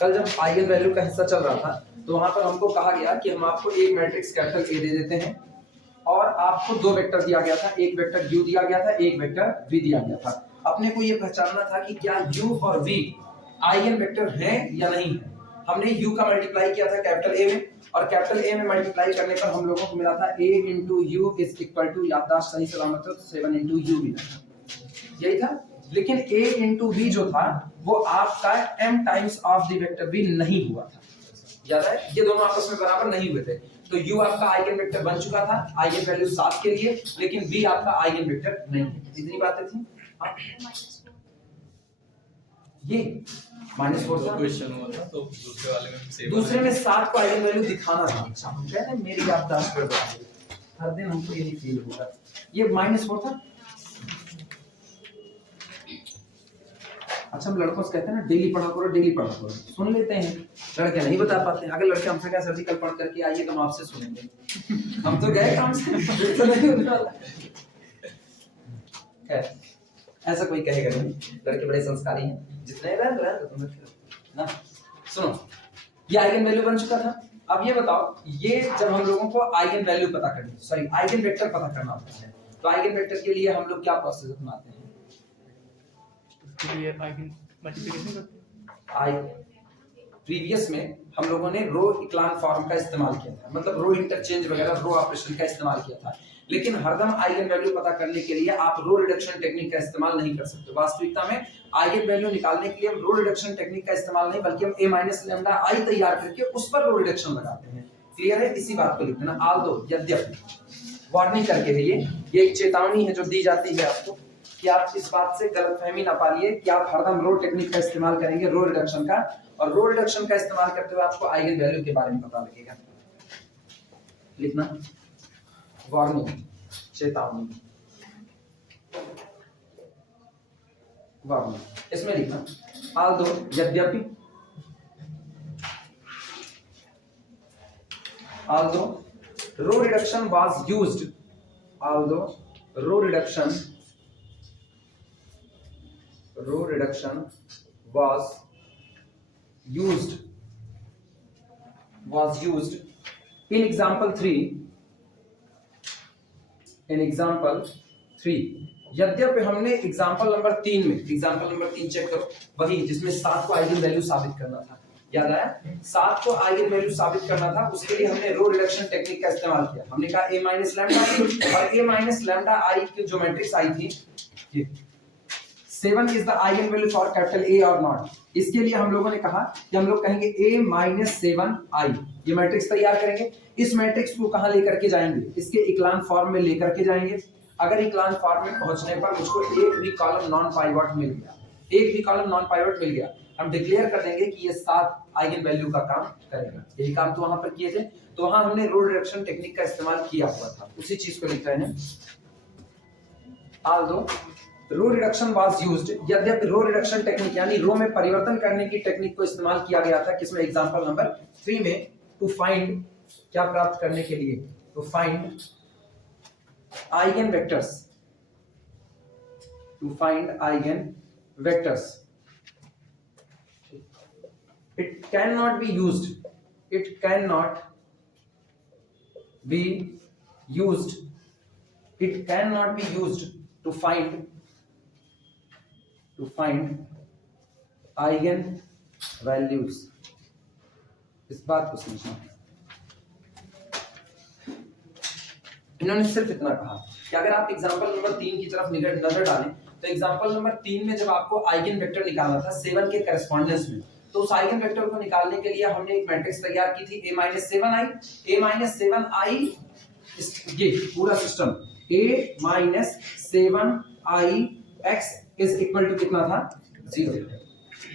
कल जब eigen value का हिस्सा चल रहा था तो वहां पर हमको कहा गया कि हम आपको एक मैट्रिक्स कैपिटल ए दे देते हैं और आपको दो वेक्टर दिया गया था, एक वेक्टर u दिया गया था, एक वेक्टर v दिया गया था। अपने को ये पहचानना था कि क्या u और v आइगन वेक्टर हैं या नहीं है। हमने u का मल्टीप्लाई किया था कैपिटल A में और कैपिटल A में मल्टीप्लाई करने पर हम लोगों को मिला था a into u is equal to, याददाश्त सही सलामत हो, 7 into u मिला, यही था। लेकिन a into v जो था वो आपका m times of the vector v नहीं हुआ था, याद है, ये दोनों आपस में बराबर नहीं हुए थे। तो u आपका आइगन वेक्टर बन चुका था आइगन वैल्यू 7 के लिए, लेकिन v आपका आइगन वेक्टर नहीं है। इतनी बातें थी। ये -4 था, क्वेश्चन हुआ था तो दूसरे वाले में सेम, दूसरे में 7 को आइगन वैल्यू दिखाना था। अच्छा कहते हैं मेरी याददाश्त पर हर दिन हमको यही फील होगा। ये -4 था। अच्छा हम लड़कों से कहते हैं ना डेली पढ़ा करो, डेली पढ़ा करो, सुन लेते हैं, लड़के नहीं बता पाते हैं। अगर लड़के हमसे क्या सर्जिकल पढ़ करके आइए तो हम आपसे सुनेंगे, हम तो गए काम से, तो नहीं होने वाला। खैर ऐसा कोई कहेगा नहीं, लड़के बड़े संस्कारी हैं, जितने रह तुम ना। सुनो, ये आइगन वैल्यू बन चुका था। अब ये बताओ, ये जब हम लोगों को आइगन वैल्यू पता करनी, सॉरी आइगन वेक्टर पता करना होता है, तो आइगन वेक्टर के लिए हम लोग क्या प्रोसेस अपनाते हैं? ये आइगन मल्टीप्लिकेशन करते आई प्रीवियस में हम लोगों ने रो इक्लान फॉर्म का इस्तेमाल किया था, मतलब रो इंटरचेंज वगैरह रो ऑपरेशन का इस्तेमाल किया था। लेकिन हरदम आइगन वैल्यू पता करने के लिए आप रो रिडक्शन टेक्निक का इस्तेमाल नहीं कर सकते। वास्तविकता में आइगन वैल्यू निकालने के लिए हम रो रिडक्शन टेक्निक का इस्तेमाल नहीं, बल्कि हम a माइनस लैम्डा आई तैयार करके उस पर रो रिडक्शन लगाते हैं। क्लियर है? इसी बात को लिख देना। आल्दो यद्यपि वार्निंग करके है, ये एक चेतावनी है जो दी जाती है आपको कि आप इस बात से गलतफहमी ना पालिए कि आप हरदम रो टेक्निक का इस्तेमाल करेंगे, रो रिडक्शन का, और रो रिडक्शन का इस्तेमाल करते हुए आपको आइगन वैल्यू के बारे में पता लगेगा। लिखना वार्निंग, चेतावनी, वार्निंग, इसमें लिखना आल्दो यद्यपि, although row reduction was used, although row reduction was used in example 3, यद्यपि हमने एग्जाम्पल नंबर 3 में, एग्जाम्पल नंबर 3 चेक करो, वही जिसमें 7 को आइगन वैल्यू साबित करना था, याद आया? 7 को आइगन वैल्यू साबित करना था, उसके लिए हमने रो रिडक्शन टेक्निक का इस्तेमाल किया। हमने कहा a माइनस लैम्डा आई, और a माइनस लैम्डा आई की जो मैट्रिक्स आई थी, ये 7 is the eigen value for capital A और नॉट। इसके लिए हम लोगों ने कहा कि हम लोग कहेंगे a माइनस 7i, ये मैट्रिक्स तैयार करेंगे। इस मैट्रिक्स को कहां लेकर के जाएंगे? इसके इक्लान फॉर्म में लेकर के जाएंगे। अगर इक्लान फॉर्म में पहुंचने पर मुझको एक भी कॉलम नॉन पाइवट मिल गया, एक भी कॉलम नॉन पाइवट मिल गया, हम डिक्लेयर कर देंगे कि ये 7 आइगन वैल्यू का काम करेगा। यही काम तो वहां पर किए थे, तो वहां हमने रो रिडक्शन टेक्निक का इस्तेमाल किया हुआ था, उसी चीज को लिख रहे हैं। Although row reduction was used, यद्यपि रो रिडक्शन टेक्निक यानी रो में परिवर्तन करने की टेक्निक को इस्तेमाल किया गया था, किसमें? एग्जांपल नंबर 3 में। टू फाइंड, क्या प्राप्त करने के लिए? To find eigen vectors, to find eigen vectors. It can not be used, it can not be used, it can not be used to find eigen values. इस बात को समझना। इन्होंने सिर्फ इतना कहा कि अगर आप एग्जांपल नंबर 3 की तरफ नजर डालें तो एग्जांपल नंबर 3 में जब आपको आइगन वेक्टर निकालना था 7 के करस्पॉन्डेंस में, तो उस आइगन वेक्टर को निकालने के लिए हमने एक मैट्रिक्स तैयार की थी a-7i, ये पूरा system a-7ix is equal to कितना था? 0।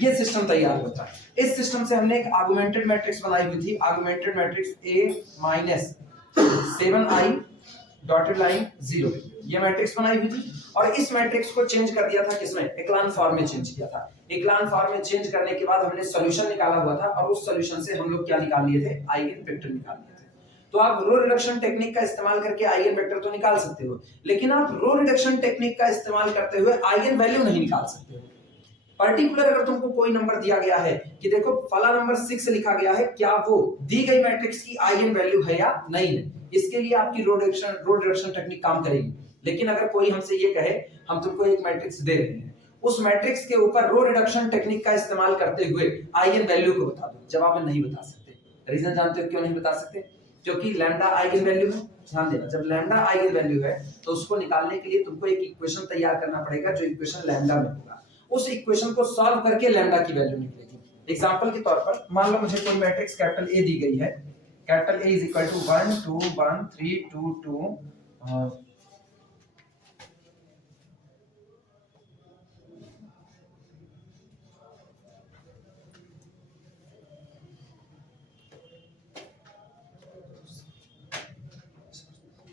ये सिस्टम तैयार होता है। इस सिस्टम से हमने एक आर्गुमेंटेड मैट्रिक्स बनाई हुई थी, augmented matrix a-7i dotted line 0, ये मैट्रिक्स बनाई हुई थी। और इस मैट्रिक्स को चेंज कर दिया था किसमें? इक्लान फॉर्म में चेंज किया था। इक्लान फॉर्म में चेंज करने के बाद हमने सॉल्यूशन निकाला हुआ था, और उस सॉल्यूशन से हम लोग क्या निकाल लिए थे? आइगन वेक्टर निकाल लिए थे। तो आप रो रिडक्शन टेक्निक का इस्तेमाल करके आइगन वेक्टर तो निकाल सकते हो, लेकिन आप रो रिडक्शन टेक्निक का इस्तेमाल करते हुए आइगन वैल्यू नहीं निकाल सकते हो। पर्टिकुलर अगर तुमको कोई नंबर दिया गया है कि देखो फला नंबर 6 लिखा गया है, क्या वो दी गई मैट्रिक्स की आइगन वैल्यू है या नहीं है, इसके लिए आपकी रो रिडक्शन टेक्निक काम करेगी। लेकिन अगर कोई हमसे ये कहे हम तुमको एक मैट्रिक्स दे रहे हैं, उस मैट्रिक्स के ऊपर रो रिडक्शन टेक्निक का इस्तेमाल करते हुए आइगन वैल्यू को बता दो, जवाब में नहीं बता सकते। रीजन जानते हो क्यों नहीं बता सकते? क्योंकि लैम्डा आइगन वैल्यू है। ध्यान देना, जब लैम्डा आइगन वैल्यू है तो उसको निकालने के लिए तुमको एक इक्वेशन तैयार करना पड़ेगा, जो इक्वेशन लैम्डा में होगा। उस इक्वेशन को सॉल्व करके लैम्डा की वैल्यू निकलेगी। एग्जांपल के तौर पर मान लो मुझे कोई मैट्रिक्स कैपिटल ए दी गई है, capital A is equal to 1 2 1 3 2 2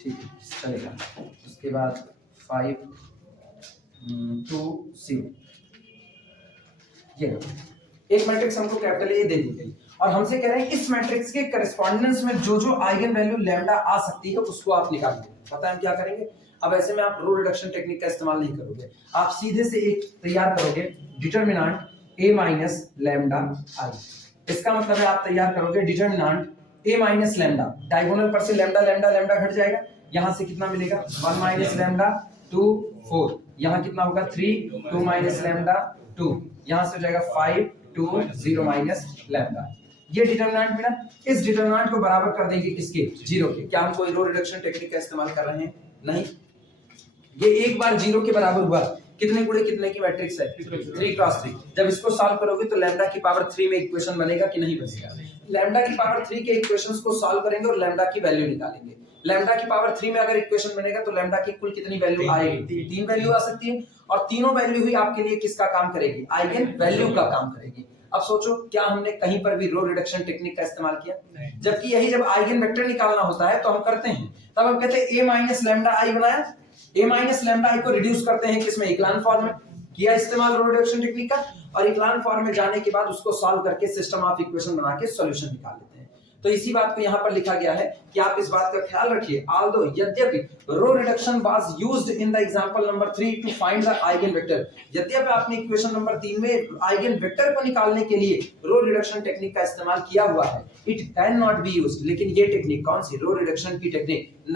ठीक है चलेगा। उसके बाद 5 2 0, ये एक मैट्रिक्स हमको कैपिटल ए दे दी गई और हमसे कह रहे हैं इस मैट्रिक्स के करस्पॉन्डेंस में जो जो आइगन वैल्यू लैम्डा आ सकती है उसको आप निकालिए। पता है हम क्या करेंगे? अब ऐसे में आप रो रिडक्शन टेक्निक का इस्तेमाल नहीं करोगे, आप सीधे से एक तैयार करोगे डिटरमिनेंट a माइनस लैम्डा आई। इसका मतलब है आप तैयार करोगे determinant a minus lambda, diagonal पर से लैम्डा लैम्डा लैम्डा घट जाएगा, यहां से कितना मिलेगा 1 माइनस लैम्डा 2 4, यहां कितना होगा 3 2 माइनस लैम्डा 2, यहां से हो जाएगा 5 2 0 माइनस लैम्डा। ये डिटरमिनेंट मिला, इस डिटरमिनेंट को बराबर कर देंगे किसके? 0 के। क्या हम कोई रो रिडक्शन टेक्निक का इस्तेमाल कर रहे हैं? नहीं। ये एक बार 0 के बराबर हुआ, कितने गुणे कितने की मैट्रिक्स है? 3 क्रॉस 3। जब इसको सॉल्व करोगे तो लैम्डा की पावर 3 में इक्वेशन बनेगा कि नहीं बनेगा? लैम्डा की पावर 3 के इक्वेशंस को सॉल्व करेंगे और लैम्डा की वैल्यू निकालेंगे। लैम्डा की पावर 3 में अगर इक्वेशन बनेगा तो लैम्डा की कुल कितनी वैल्यू आएगी? 3 वैल्यू आ सकती है, और तीनों वैल्यू ही आपके लिए किसका काम करेगी? आइगन वैल्यू का काम करेगी। अब सोचो, क्या हमने कहीं पर भी रो रिडक्शन टेक्निक का इस्तेमाल किया? जबकि यही जब आइगन वेक्टर निकालना होता है तो हम करते हैं, तब हम कहते हैं a माइनस लैम्डा आई बनाया, a माइनस लैम्डा आई को रिड्यूस करते हैं किसमें? इक्लान फॉर्म में। किया इस्तेमाल रो रिडक्शन टेक्निक का, और इक्लान फॉर्म में जाने के बाद उसको सॉल्व करके सिस्टम ऑफ इक्वेशन बना के सॉल्यूशन निकाल लेते हैं। तो इसी बात को यहाँ पर लिखा गया है कि आप इस बात का ख्याल रखिए, although यद्यपि row reduction was used in the example number 3 to find the eigen vector, यद्यपि आपने इक्वेशन नंबर 3 में आइगन वेक्टर को निकालने के लिए रो रिडक्शन टेक्निक का इस्तेमाल किया हुआ है, it can not be used, लेकिन ये टेक्निक कौन सी? रो रिडक्शन की टेक्निक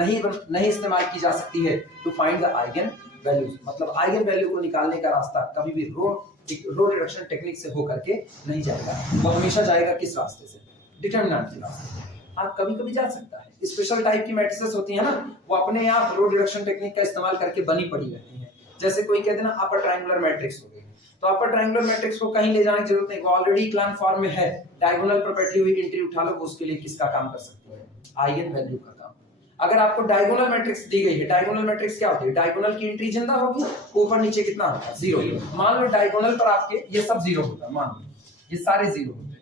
नहीं इस्तेमाल की जा सकती है to find the eigen values. मतलब आइगन वैल्यू को निकालने का रास्ता कभी भी रो रिडक्शन टेक्निक से होकर के नहीं जाएगा, वो हमेशा जाएगा किस रास्ते से? डिटरमिनेंट के रास्ते। हाँ, कभी-कभी जा सकता है, स्पेशल टाइप की मैट्रिसेस होती है ना, वो अपने आप रो रिडक्शन टेक्निक का इस्तेमाल करके बनी पड़ी रहती है। जैसे कोई कहते हैं ना अपर ट्रायंगुलर मैट्रिक्स हो गई, तो अपर ट्रायंगुलर मैट्रिक्स को कहीं ले जाने की जरूरत नहीं, वो ऑलरेडी इक्लान फॉर्म में है, डायगोनल पर बैठी हुई एंट्री उठा लो, वो उसके लिए किसका काम कर सकती है? आइगन वैल्यू का काम। अगर आपको डायगोनल मैट्रिक्स दी गई है, डायगोनल मैट्रिक्स क्या होती है? डायगोनल की एंट्री जिंदा होगी, ऊपर नीचे कितना होगा? 0। मान लो डायगोनल पर आपके ये सब 0 होता है, मान लो ये सारे 0 होते हैं,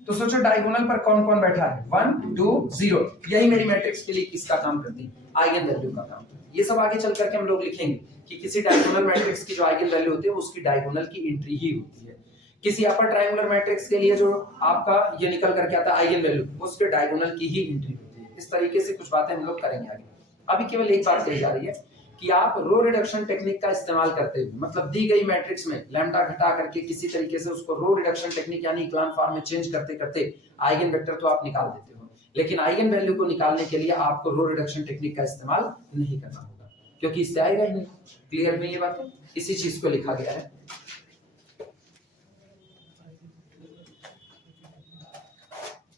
तो सोचो डायगोनल पर कौन कौन बैठा है? 1 2 0। यही मेरी मैट्रिक्स के लिए किसका काम करती है? आइगन वैल्यू का काम। ये सब आगे चल करके हम लोग लिखेंगे कि किसी डायगोनल मैट्रिक्स की जो आइगन वैल्यू होती है वो उसकी डायगोनल की एंट्री ही होती है। किसी अपर ट्रायंगुलर मैट्रिक्स के लिए जो आपका ये निकल करके आता है आइगन वैल्यू, वो उसके डायगोनल की ही एंट्री होती है। इस तरीके से कुछ बातें हम लोग करेंगे आगे। अभी केवल एक बात कही जा रही है कि आप रो रिडक्शन टेक्निक का इस्तेमाल करते हुए, मतलब दी गई मैट्रिक्स में लैम्डा घटा करके किसी तरीके से उसको रो रिडक्शन टेक्निक यानी इक्लान फॉर्म में चेंज करते करते आइगन वेक्टर तो आप निकाल देते हो, लेकिन आइगन वैल्यू को निकालने के लिए आपको रो रिडक्शन टेक्निक का इस्तेमाल नहीं करना होगा, क्योंकि इससे आएगा ही नहीं। क्लियर में ये बात? इसी चीज को लिखा गया है।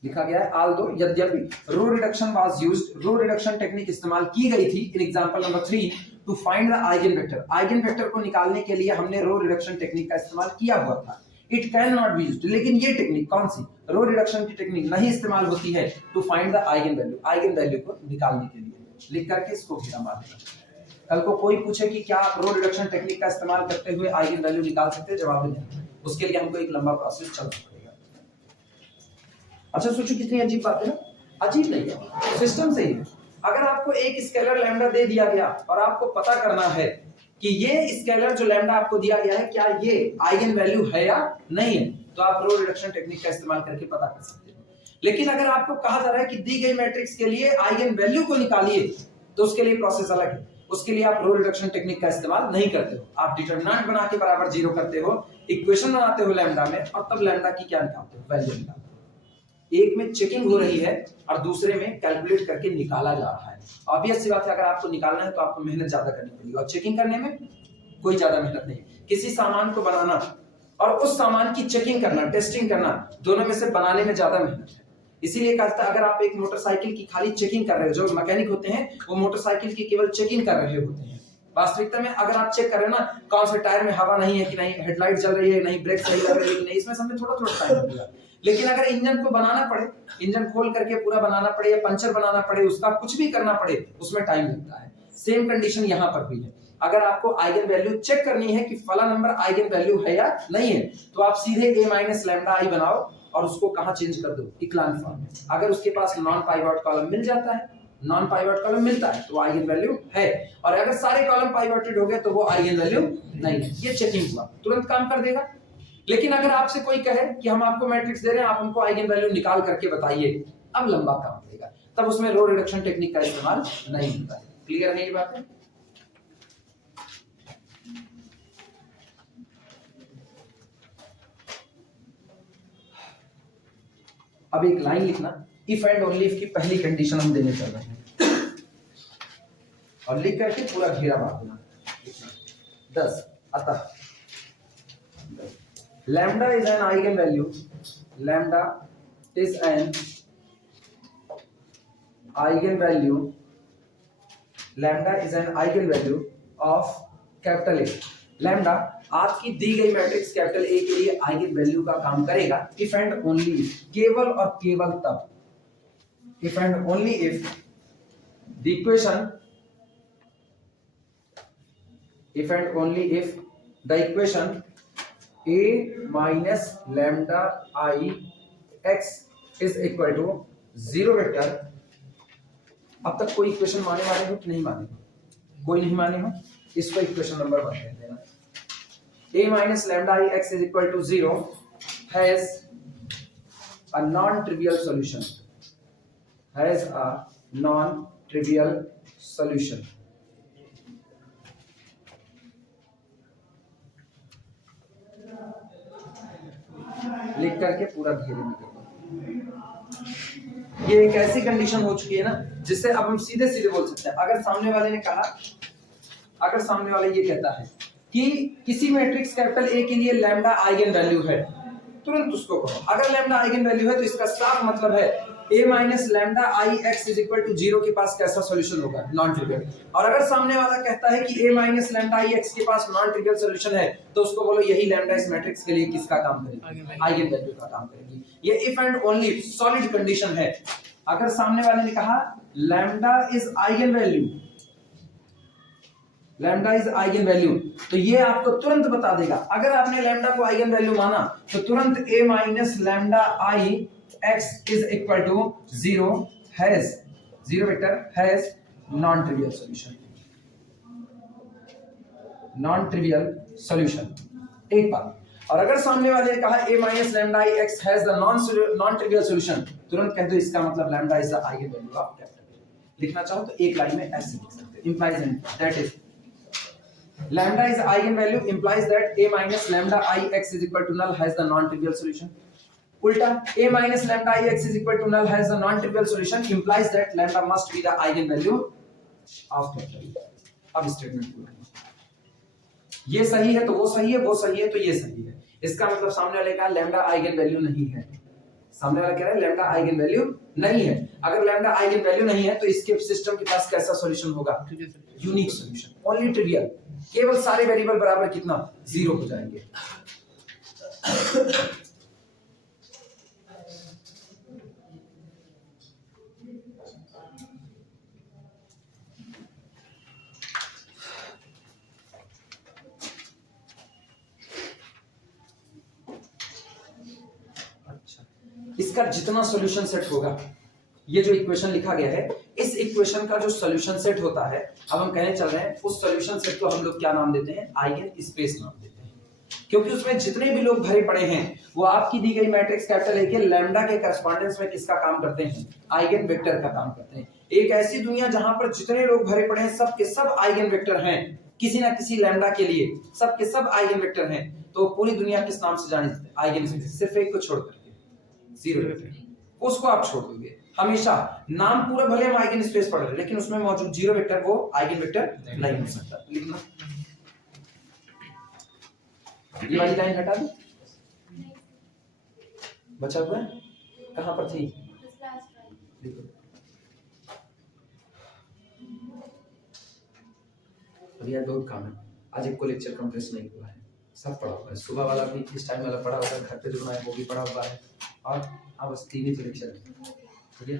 लिखा गया है although यद्यपि row reduction was used, row reduction technique इस्तेमाल की गई थी in example number 3 to find the eigen vector. Eigen vector को निकालने के लिए हमने रो रिडक्शन टेक्निक का इस्तेमाल किया हुआ था। It can not be used, लेकिन ये टेक्निक कौन सी? रो रिडक्शन की टेक्निक नहीं इस्तेमाल होती है to find the eigen value, eigen value को निकालने के लिए। लिख करके इसको घेरा मार देना। कल को कोई पूछे कि क्या आप रो रिडक्शन टेक्निक का इस्तेमाल करते हुए आइगन वैल्यू निकाल सकते हैं? जवाब नहीं, उसके लिए हमको एक लंबा प्रोसेस चलना पड़ेगा। अच्छा सोचो कितनी अजीब बात है ना? अजीब नहीं है, सिस्टम से ही। अगर आपको एक स्केलर लैम्डा दे दिया गया और आपको पता करना है कि ये स्केलर जो लैम्डा आपको दिया गया है क्या ये आइगन वैल्यू है या नहीं है, तो आप रो रिडक्शन टेक्निक का इस्तेमाल करके पता कर सकते हो। लेकिन अगर आपको कहा जा रहा है कि दी गई मैट्रिक्स के लिए आइगन वैल्यू को निकालिए तो उसके लिए प्रोसेस अलग है। उसके लिए आप रो रिडक्शन टेक्निक का इस्तेमाल नहीं करते हो, आप डिटरमिनेंट बना के बराबर 0 करते हो, इक्वेशन बनाते हो लैम्डा में और तब लैम्डा की क्या निकालते हो, वैल्यू निकालते हो। एक में चेकिंग हो रही है और दूसरे में कैलकुलेट करके निकाला जा रहा है। ऑब्वियस सी बात है, अगर आपको निकालना है तो आपको मेहनत ज्यादा करनी पड़ेगी और चेकिंग करने में कोई ज्यादा मेहनत नहीं। किसी सामान को बनाना और उस सामान की चेकिंग करना, टेस्टिंग करना, दोनों में से बनाने में ज्यादा मेहनत है। इसीलिए कहता है अगर आप एक मोटरसाइकिल की खाली चेकिंग कर रहे हो, जो मैकेनिक होते हैं वो मोटरसाइकिल की केवल चेकिंग कर रहे होते हैं। वास्तविकता में अगर आप चेक कर रहे हो ना कौन से टायर में हवा नहीं है कि नहीं, हेडलाइट जल रही है नहीं, ब्रेक सही लग रही है कि नहीं, इसमें समय थोड़ा थोड़ा टाइम लगेगा। लेकिन अगर इंजन को बनाना पड़े, इंजन खोल करके पूरा बनाना पड़े या पंचर बनाना पड़े, उसका कुछ भी करना पड़े, उसमें टाइम लगता है। सेम कंडीशन यहाँ पर भी है। अगर आपको आइगन वैल्यू चेक करनी है कि फला नंबर आइगन वैल्यू है या नहीं है, तो आप सीधे a माइनस लैम्डा i बनाओ और उसको कहां चेंज कर दो, इक्लान फॉर्म में। अगर उसके पास नॉन पाइवट कॉलम मिल जाता है, नॉन पाइवट कॉलम मिलता है तो आइगन वैल्यू है, और अगर सारे कॉलम पाइवटेड हो गए तो वो आइगन वैल्यू नहीं है। ये चेकिंग हुआ, तुरंत काम कर देगा। लेकिन अगर आपसे कोई कहे कि हम आपको मैट्रिक्स दे रहे हैं, आप हमको आइगन वैल्यू निकाल करके बताइए, अब लंबा काम देगा, तब उसमें रो रिडक्शन टेक्निक का इस्तेमाल नहीं होता है। क्लियर है ये बात है? अब एक लाइन लिखना, इफ एंड ओनली इफ की पहली कंडीशन हम देने चल रहे हैं और लिख करके पूरा घेरा मार देना। 10 अतः lambda is an eigen value, lambda is an eigen value, lambda is an eigen value of capital A. Lambda आपकी दी गई मैट्रिक्स कैपिटल ए के लिए आइगन वैल्यू का काम करेगा इफ एंड ओनली, केवल और केवल तब, if and only if the equation, if and only if the equation a minus lambda I x is equal to 0 vector. अब तक कोई इक्वेशन माने वाले हो कि नहीं माने हो? कोई नहीं माने हो, इसको इक्वेशन नंबर 1 कह देना। a minus lambda I x is equal to 0 has a non-trivial solution, has a non-trivial solution। लिख करके पूरा घेरे में कर दो। ये एक ऐसी कंडीशन हो चुकी है ना जिससे अब हम सीधे सीधे बोल सकते हैं। अगर सामने वाले ने कहा, अगर सामने वाला ये कहता है कि किसी मैट्रिक्स कैपिटल ए के लिए लैम्डा आइगन वैल्यू है, तुरंत उसको कहो। अगर लैम्डा आइगन वैल्यू है तो इसका साफ मतलब है a minus lambda I X is equal to 0 के पास कैसा सॉल्यूशन होगा, नॉन ट्रिवियल। और अगर सामने वाला कहता है कि a minus lambda I x के पास नॉन ट्रिवियल सॉल्यूशन है, तो उसको बोलो यही लैम्डा इस मैट्रिक्स के लिए किसका काम करेगी, आइगन वैल्यू का काम करेगी। ये if and only solid condition है। अगर सामने वाले ने कहा lambda is eigen value, lambda is eigen value, तो ये आपको तुरंत बता देगा। अगर आपने लैम्डा को आइगन वैल्यू माना तो तुरंत a minus lambda I x is equal to 0 has 0 vector has non-trivial solution, non-trivial solution। एक बात, और अगर सामने वाले ने कहा a minus lambda I x has the non-trivial solution, तुरंत कह दो इसका मतलब lambda is the eigenvalue of capital A। लिखना चाहो तो एक लाइन में ऐसे लिख सकते हो, implies and that is lambda is eigenvalue implies that a minus lambda I x is equal to null has the non-trivial solution। उल्टा a minus lambda I x is equal to null has a non-trivial solution implies that lambda must be the eigenvalue of capital E। अब statement पूरा, ये सही है तो वो सही है, वो सही है तो ये सही है। इसका मतलब सामने वाले का लैम्डा आइगन वैल्यू नहीं है, सामने वाला कह रहा है लैम्डा आइगन वैल्यू नहीं है। अगर लैम्डा आइगन वैल्यू नहीं है तो इसके सिस्टम के पास कैसा सॉल्यूशन होगा, यूनिक सॉल्यूशन, ओनली ट्रिवियल। केवल सारे वेरिएबल बराबर कितना, 0 हो जाएंगे। इसका जितना सॉल्यूशन सेट होगा, ये जो इक्वेशन लिखा गया है, इस इक्वेशन का जो सॉल्यूशन सेट होता है, अब हम कहने चल रहे हैं उस सॉल्यूशन सेट को हम लोग क्या नाम देते हैं, आइगन स्पेस नाम देते हैं। क्योंकि उसमें जितने भी लोग भरे पड़े हैं वो आपकी दी गई मैट्रिक्स कैपिटल ए के लैम्डा के करस्पॉन्डेंस में किसका काम करते हैं, आइगन वेक्टर का काम करते हैं। एक ऐसी दुनिया जहां पर जितने लोग भरे पड़े हैं सब के सब आइगन वेक्टर हैं, किसी ना किसी लैम्डा के लिए सब के सब आइगन वेक्टर हैं। तो पूरी दुनिया किस नाम से जानी जाती है, आइगन स्पेस, सिर्फ एक को छोड़ करके, जीरो, उसको आप छोड़ दोगे हमेशा। नाम पूरा भले हम आइगन स्पेस पढ़ रहे हैं लेकिन उसमें मौजूद जीरो वेक्टर वो आइगन वेक्टर नहीं हो सकता। लिखना, ये वाली लाइन हटा दी, बचा हुआ है कहां पर थी, अभी यार बहुत काम है, आज एक को लेक्चर कंप्लीट नहीं हुआ है, सब पढ़ा हुआ है, सुबह वाला भी इस टाइम वाला पढ़ा हुआ है, घर पे जो बनाया वो भी पढ़ा हुआ है, और अब बस 3 ही लेक्चर है, ठीक है।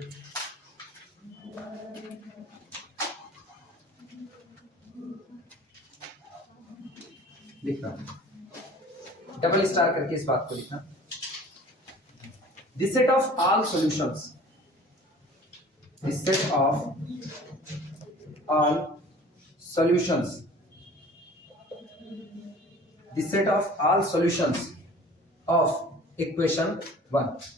लिखना, डबल स्टार करके इस बात को लिखना, this set of all solutions, this set of all solutions, the set of all solutions of equation 1।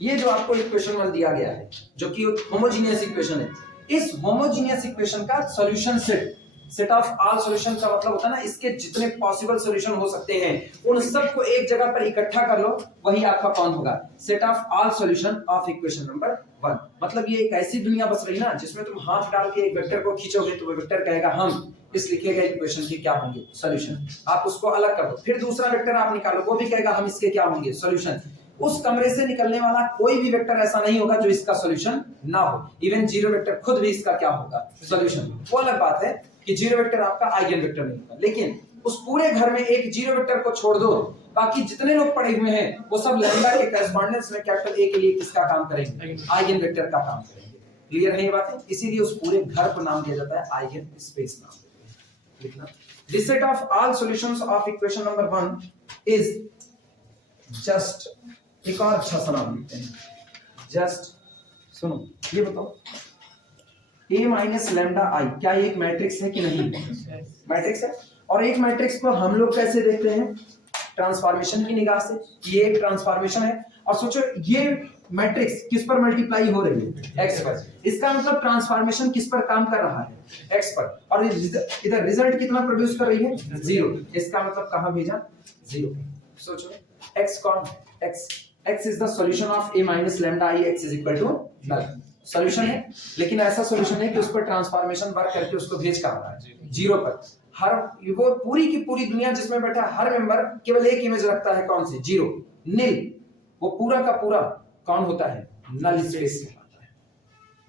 ये जो आपको इक्वेशन 1 दिया गया है जो कि होमोजीनियस इक्वेशन है, इस होमोजीनियस इक्वेशन का solution set, set of all solution का मतलब होता है ना इसके जितने पॉसिबल सॉल्यूशन हो सकते हैं उन सबको एक जगह पर इकट्ठा कर लो, वही आपका कौन होगा, set of all solution of equation number 1। मतलब ये एक ऐसी दुनिया बस रही ना जिसमें तुम हाथ डाल के एक वेक्टर को खींचोगे तो वो वेक्टर कहेगा हम इस लिखे गए इक्वेशन के क्या होंगे, सॉल्यूशन। आप उसको अलग कर दो, फिर दूसरा वेक्टर आप निकालो, वो भी कहेगा हम इसके क्या होंगे, सॉल्यूशन। उस कमरे से निकलने वाला कोई भी वेक्टर ऐसा नहीं होगा जो इसका सॉल्यूशन ना हो, इवन जीरो वेक्टर खुद भी इसका क्या होगा, सॉल्यूशन। वो अलग बात है कि जीरो वेक्टर आपका आइगन वेक्टर नहीं होगा, लेकिन उस पूरे घर में एक जीरो वेक्टर को छोड़ दो, बाकी जितने लोग पड़े हुए हैं वो सब लैम्डा के करस्पॉन्डेंस में कैपिटल ए के लिए किसका काम करेंगे, आइगन वेक्टर का काम करेंगे। क्लियर है ये बातें, इसीलिए उस पूरे घर को नाम दिया जाता है आइगन स्पेस नाम। लिखना, this set of all solutions of equation number 1 is just, एक और अच्छा सा नाम लिखते हैं, जस्ट, सुनो ये बताओ A माइनस लैम्डा आई क्या ये एक मैट्रिक्स है कि नहीं, मैट्रिक्स है। और एक मैट्रिक्स को हम लोग कैसे देखते हैं, ट्रांसफॉर्मेशन की निगाह से, ये एक ट्रांसफॉर्मेशन है। और सोचो ये मैट्रिक्स किस पर मल्टीप्लाई हो रही है, x पर, इसका मतलब ट्रांसफॉर्मेशन किस पर काम कर रहा है, x पर, और इधर रिजल्ट कितना प्रोड्यूस कर रही है, 0, इसका मतलब कहां भेजा, 0। सोचो x कौन, x is the solution of a minus lambda I, x is equal to null, solution है, लेकिन ऐसा सॉल्यूशन है कि उस पर ट्रांसफॉर्मेशन वर्क करके उसको भेज कर रहा है 0 पर। हर वो पूरी की पूरी दुनिया जिसमें बैठा हर मेंबर केवल एक इमेज रखता है, कौन सी, 0, नील। वो पूरा का पूरा कौन होता है, नल स्पेस कहलाता है।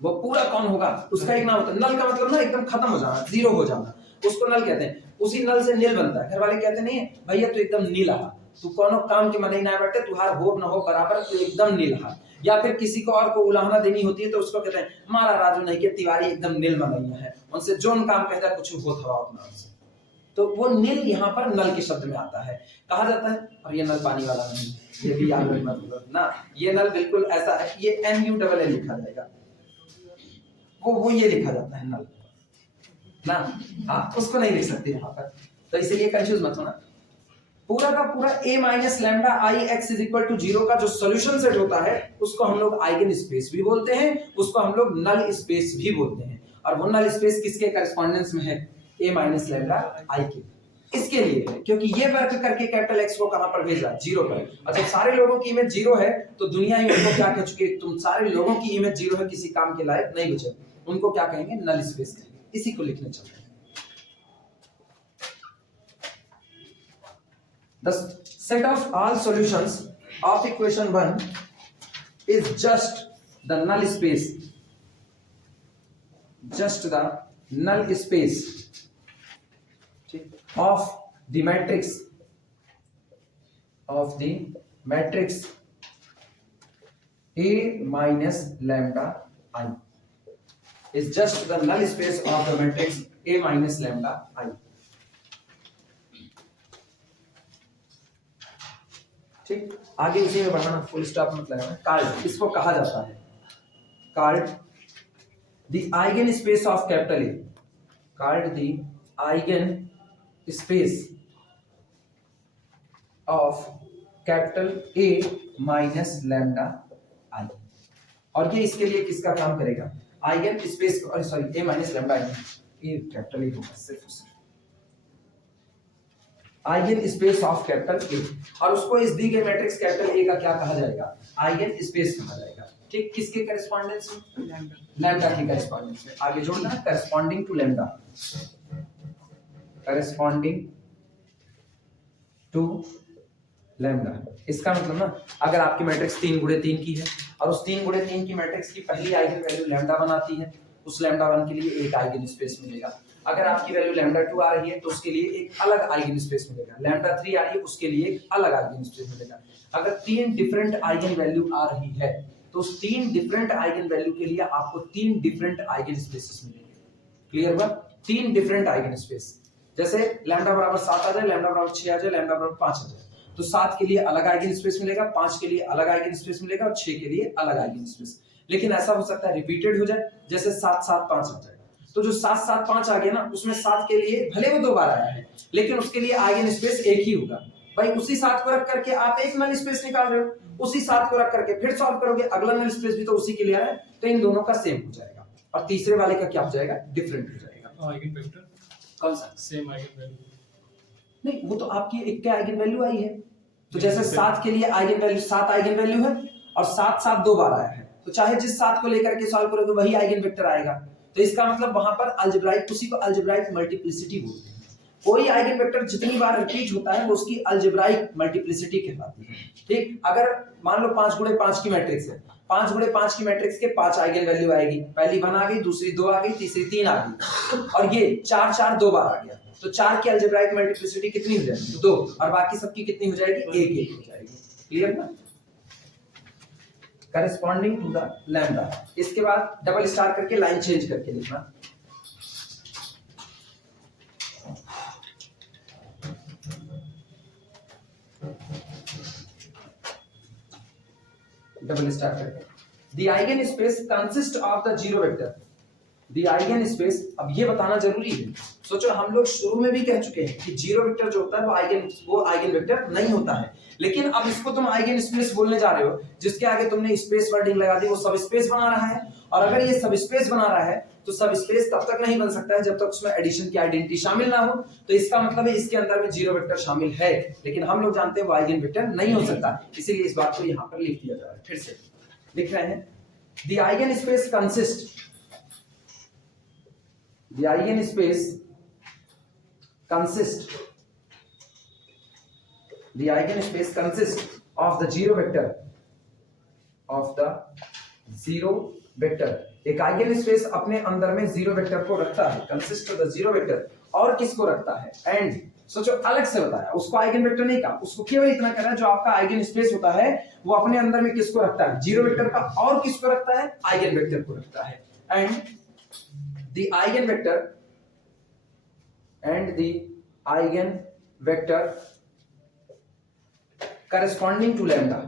वो पूरा कौन होगा, उसका एक नाम होता है, नल का मतलब ना एकदम खत्म हो जाना, 0 हो जाना, उसको नल कहते हैं। उसी नल से नील बनता है। घर वाले कहते नहीं है भैया तू एकदम नीला, तू कोनो काम के मन ही ना बैठे, तू हार हो ना हो बराबर, तू एकदम नीला। या फिर किसी को और को उलाहना देनी होती है तो उसको कहते हैं मारा राजू नहीं के तिवारी एकदम नील बनैया है, उनसे जोन काम कहता है कुछ हो था अपना से। तो वो नील यहाँ पर नल के शब्द में आता है, कहा जाता है। और ये नल पानी वाला नहीं, ये भी याद रखना ना, ये नल बिल्कुल ऐसा है, ये NULL लिखा जाएगा, वो ये लिखा जाता है नल ना, हाँ उसको नहीं लिख सकते यहाँ पर, तो इसीलिए कंफ्यूज मत होना। पूरा का पूरा a minus lambda I X is equal to 0 का जो सॉल्यूशन सेट होता है उसको हम लोग आइगन स्पेस भी बोलते हैं, उसको हम लोग नल स्पेस भी बोलते हैं। और वो नल स्पेस किसके करस्पॉन्डेंस में है, a माइनस लैम्डा आई के, इसके लिए है क्योंकि ये वर्क करके कैपिटल x को कहां पर भेजा, 0 पर। और जब सारे लोगों की इमेज 0 है तो दुनिया ही उनको क्या कह चुकी है, तुम सारे लोगों की इमेज 0 है, किसी काम के लायक नहीं बचे, उनको क्या कहेंगे, नल स्पेस कहेंगे। इसी को लिखने चलते हैं। The set of all solutions of equation 1 is just the null space, just the null space of the matrix A minus lambda I, is just the null space of the matrix A minus lambda I। ठीक, आगे इसी में बढ़ाना, full stop मत लगाना। Card इसको कहा जाता है, called the eigen space of capital A, called the eigen space of capital A minus lambda I, और ये इसके लिए किसका काम करेगा, eigen space, sorry A minus lambda I, ये कैपिटल ए होगा सिर्फ eigen space of capital A, और उसको इस दी गई मैट्रिक्स कैपिटल ए का क्या कहा जाएगा, आइगन स्पेस कहा जाएगा। ठीक, किसके करेस्पॉन्डेंस में, लैम्डा के करेस्पॉन्डेंस में। आगे जोड़ना है corresponding to lambda, corresponding to lambda. इसका मतलब ना, अगर आपकी मैट्रिक्स 3 गुणे 3 की है और उस 3 गुणे 3 की मैट्रिक्स की पहली आइगन वैल्यू लैम्डा 1 आती है, उस लैम्डा 1 के लिए एक आइगन स्पेस मिलेगा। अगर आपकी वैल्यू लैम्डा 2 आ रही है तो उसके लिए एक अलग आइगन स्पेस मिलेगा। लैम्डा 3 आ रही है उसके लिए एक अलग आइगन स्पेस मिलेगा। अगर 3 डिफरेंट आइगन वैल्यू आ रही है तो उस 3 डिफरेंट आइगन वैल्यू के लिए आपको 3 डिफरेंट आइगन स्पेसेस मिलेंगे। क्लियर हुआ? 3 डिफरेंट आइगन स्पेस, जैसे लैम्डा बराबर 7 आ जाए, लैम्डा बराबर 6 आ जाए, लैम्डा बराबर 5 आ जाए, तो 7 के लिए अलग आइगन स्पेस मिलेगा, 5 के लिए अलग आइगन स्पेस मिलेगा और 6 के लिए अलग आइगन स्पेस। लेकिन ऐसा हो सकता है रिपीटेड हो जाए, जैसे 7 7 5 आ जाए, तो जो 7 7 5 आ गया ना, उसमें 7 के लिए भले वो 2 बार आया है लेकिन उसके लिए आइगन स्पेस एक ही होगा। भाई उसी 7 को रख करके आप एक नल स्पेस निकाल रहे हो, उसी 7 को रख करके फिर सॉल्व करोगे, अगला नल स्पेस भी तो उसी के लिए आया है, तो इन दोनों का सेम हो जाएगा और तीसरे वाले का क्या हो जाएगा, डिफरेंट हो जाएगा। आइगन वेक्टर कौन सा? सेम आइगन वैल्यू नहीं, वो तो आपकी एक के आइगन वैल्यू आई है, तो जैसे 7 के लिए आइगन वैल्यू 7 आइगन वैल्यू है और 7 7 2 बार आया है, तो चाहे जिस 7 को लेकर के सॉल्व करोगे वही आइगन वेक्टर आएगा। तो इसका मतलब वहां पर अलजेब्राइक, उसी को अलजेब्राइक मल्टीप्लिसिटी बोलते हैं। कोई आइगन वेक्टर जितनी बार रिपीट होता है वो उसकी अलजेब्राइक मल्टीप्लिसिटी कहलाती है। ठीक, अगर मान लो 5 गुणे 5 की मैट्रिक्स है, 5 गुणे 5 की मैट्रिक्स के 5 आइगन वैल्यू आएगी, पहली 1 आ गई, दूसरी 2 आ गई, तीसरी 3 आ गई, और ये 4 4 2 बार आ गया, तो 4 की अलजेब्राइक मल्टीप्लिसिटी कितनी हो जाएगी, 2, और बाकी सबकी कितनी हो जाएगी, 1 1 हो जाएगी। क्लियर ना? Corresponding to the lambda. इसके बाद डबल स्टार करके लाइन चेंज करके लिखना, डबल स्टार करके, the eigen space consist of the zero vector. The eigen space, अब ये बताना जरूरी है, सोचो हम लोग शुरू में भी कह चुके हैं कि जीरो वेक्टर जो होता है वो आइगन वेक्टर नहीं होता है, लेकिन अब इसको तुम आइगन स्पेस बोलने जा रहे हो, जिसके आगे तुमने स्पेस वर्डिंग लगा दी, वो सब स्पेस बना रहा है। और अगर ये सब स्पेस बना रहा है तो सब स्पेस तब तक नहीं बन सकता है जब तक उसमें एडिशन की आइडेंटिटी शामिल ना हो। तो इसका मतलब है इसके अंदर में जीरो वेक्टर शामिल है, लेकिन हम लोग जानते हैं वो आइगन वेक्टर नहीं हो सकता, इसीलिए इस बात को यहाँ पर लिख दिया जा रहा है। फिर से लिख रहे हैं, the eigen space consist, the eigen space consists of the zero vector, एक आइगन स्पेस अपने अंदर में जीरो वेक्टर को रखता है, consist of the zero vector, और किसको रखता है, एंड सोचो अलग से बताया, उसको आइगन वेक्टर नहीं कहा, उसको केवल इतना कह रहा है जो आपका आइगन स्पेस होता है वो अपने अंदर में किसको रखता है, जीरो वेक्टर का, और किसको रखता है, आइगन वेक्टर को रखता है। And the eigen vector corresponding to lambda,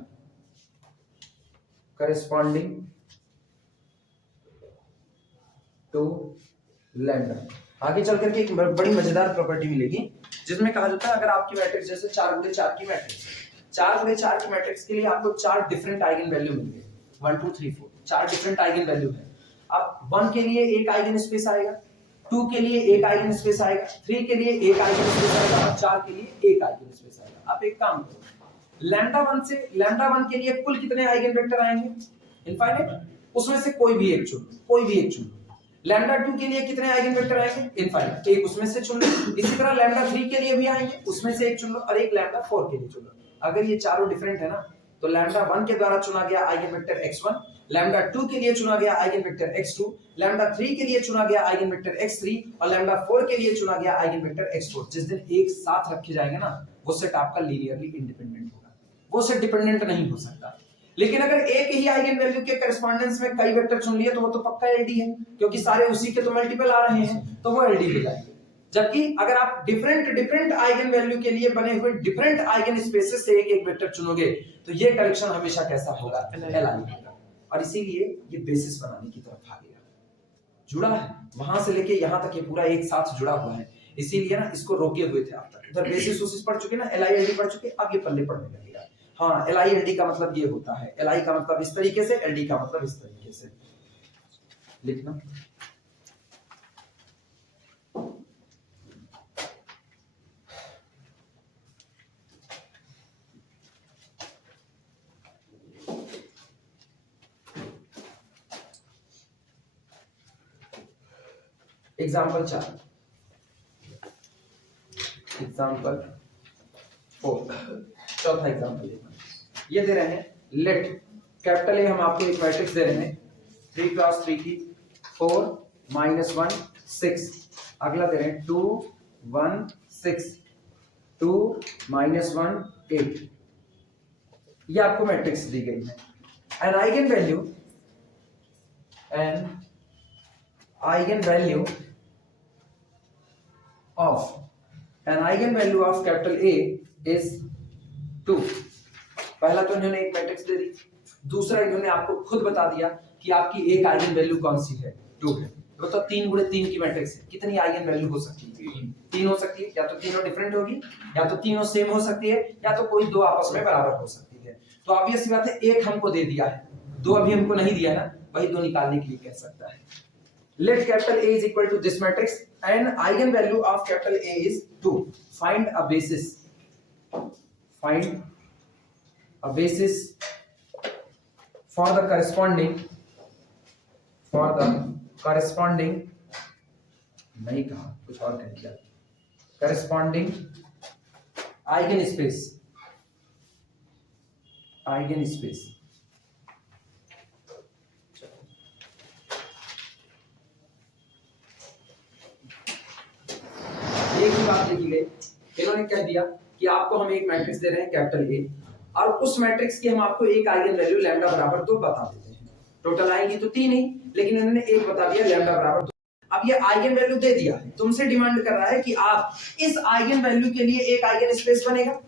आगे चल करके एक बड़ी मजेदार प्रॉपर्टी मिलेगी जिसमें कहा जाता है, अगर आपकी मैट्रिक्स जैसे 4 गुणे 4 की मैट्रिक्स, 4 गुणे 4 की मैट्रिक्स के लिए आपको 4 डिफरेंट आइगन वैल्यू मिल गए, 1 2 3 4, 4 डिफरेंट आइगन वैल्यू है। अब 1 के लिए एक आइगन स्पेस आएगा, 2 के लिए एक आइगन स्पेस आएगा, 3 के लिए एक आइगन स्पेस आएगा और 4 के लिए एक आइगन स्पेस आएगा। आप एक काम करो, लैम्डा 1 के लिए कुल कितने आइगन वेक्टर आएंगे, इनफाइनाइट, उसमें से कोई भी एक चुनो। लैम्डा 2 के लिए कितने आइगन वेक्टर आएंगे, इनफाइनाइट, एक उसमें से चुन लो। इसी तरह लैम्डा 3 के लिए भी आएंगे, उसमें से एक चुन लो, और एक लैम्डा 4 के लिए चुन लो। अगर ये चारों डिफरेंट है ना, तो लैम्डा 1 के द्वारा चुना गया आइगन वेक्टर x1, लैम्डा 2 के लिए चुना गया आइगन वेक्टर x2, लैम्डा 3 के लिए चुना गया आइगन वेक्टर x3 और लैम्डा 4 के लिए चुना गया आइगन वेक्टर x4। जिस दिन एक साथ रखे जाएंगे ना, वो सेट आपका लीनियरली इंडिपेंडेंट होगा, वो सेट डिपेंडेंट नहीं हो सकता। लेकिन अगर एक ही आइगन वैल्यू के करस्पॉन्डेंस में कई वेक्टर चुन लिए तो वो तो पक्का एलडी है, क्योंकि सारे उसी के तो मल्टीपल आ रहे हैं, तो वो एलडी हो जाएंगे। जबकि अगर आप डिफरेंट आइगन वैल्यू के लिए बने हुए डिफरेंट आइगन स्पेसेस से एक वेक्टर चुनोगे तो ये कलेक्शन हमेशा कैसा होगा, एल आई होगा। और इसीलिए ये बेसिस बनाने की तरफ भागेगा, जुड़ा है, वहां से लेके यहां तक ये पूरा एक साथ जुड़ा हुआ है। इसीलिए ना इसको रोके हुए थे आप तक। उधर बेसिस सोसिस पढ़ चुके ना, LI LD पढ़ चुके, अब ये पल्ले पढ़ने लगेगा। हाँ, LI LD का मतलब ये होता है, LI का मतलब इस तरीके से, LD का मतलब इस तरीके से लिखना। एग्जाम्पल 4, एग्जाम्पल 4, चौथा एग्जाम्पल ये दे रहे हैं, लेट कैपिटल ए, हम आपको एक मैट्रिक्स दे रहे हैं 3 क्रॉस 3 की 4 -1 6, अगला दे रहे हैं 2 1 6 2 -1 8, ये आपको मैट्रिक्स दी गई है। An eigen value, an eigen value of an eigen value of capital A is 2। पहला तो इन्होंने एक मैट्रिक्स दे दी, दूसरा इन्होंने आपको खुद बता दिया कि आपकी एक आइगन वैल्यू कौन सी है, 2 है। तो 3 × 3 की मैट्रिक्स है, कितनी आइगन वैल्यू हो सकती है? 3 हो सकती है, या तो तीनों डिफरेंट होगी, या तो तीनों सेम हो सकती है, या तो कोई दो आपस में बराबर हो सकती है। तो ऑब्वियस सी बात है, एक हमको दे दिया है, दो अभी हमको नहीं दिया ना, वही दो निकालने के लिए कह सकता है। Let capital A is equal to this matrix and eigenvalue of capital A is 2. Find a basis. Find a basis for the corresponding नहीं कहा, कुछ और कह दिया, corresponding eigenspace एक ही बात लिखी गई। इन्होंने कह दिया कि आपको हम एक मैट्रिक्स दे रहे हैं कैपिटल ए, और उस मैट्रिक्स की हम आपको एक आइगन वैल्यू लैम्डा बराबर 2 बता देते हैं। टोटल आएगी तो 3 ही, लेकिन इन्होंने एक बता दिया लैम्डा बराबर 2। अब ये आइगन वैल्यू दे दिया है, तुमसे डिमांड कर रहा है कि आप इस आइगन वैल्यू के लिए एक आइगन स्पेस बनेगा,